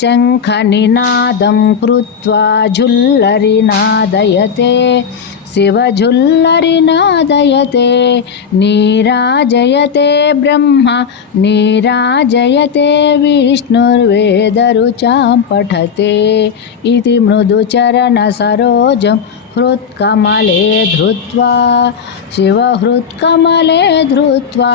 शङ्खनिनादं कृत्वा झुल्लरिनादयते शिवझुल्लरिनादयते नीराजयते ब्रह्म नीराजयते विष्णुर्वेदरुचां पठते इति मृदुचरणसरोजं हृत्कमले धृत्वा शिवहृत्कमले धृत्वा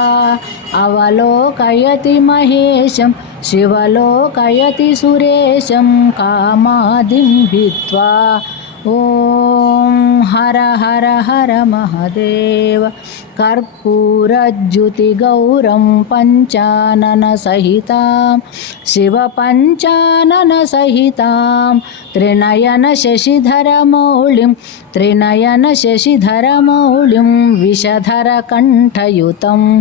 अवलोकयति महेशं शिवलोकयति सुरेशं कामादिं भित्त्वा ॐ हर हर हर महदेव। कर्पूरज्युतिगौरं पञ्चाननसहितां। शिवपञ्चाननसहितां। त्रिनयनशशिधरमौलिं। त्रिनयनशशिधरमौलिं विषधरकण्ठयुतं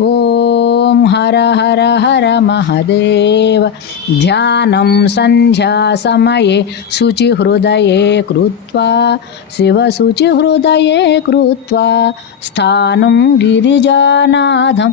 ॐ हर हर हर महदेव। ध्यानं सन्ध्यासमये शुचिहृदये कृत्वा शिवशुचिहृदये कृत्वा स्थानं गिरिजानाथं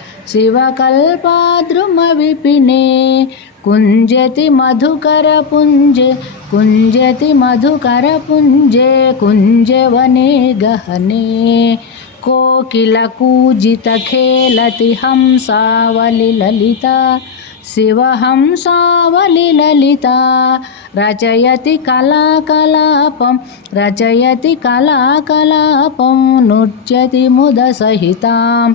शिवकल्पाद्रुमविपिने कुञ्जति मधुकरपुञ्जे कुञ्जति मधुकरपुञ्जे कुञ्जवने गहने कोकिलकूजितखेलति हंसावलिललिता शिवहंसावलिललिता रचयति कलाकलापं रचयति कलाकलापं नृत्यति मुदसहिताम्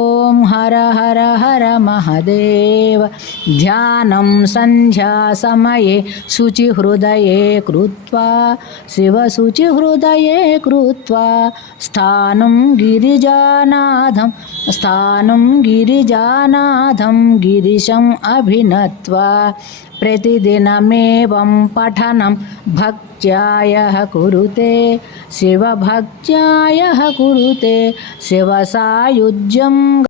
ॐ हर हर हर महदेव। ध्यानं सन्ध्यासमये शुचिहृदये कृत्वा शिवशुचिहृदये कृत्वा, स्थानं गिरिजानाथं स्थानं गिरिजानाथं गिरिशम् अभिनत्वा, प्रतिदिनमेवं पठनं भक्त्यायः कुरुते, शिवभक्त्यायः कुरुते, शिवसायुज्यं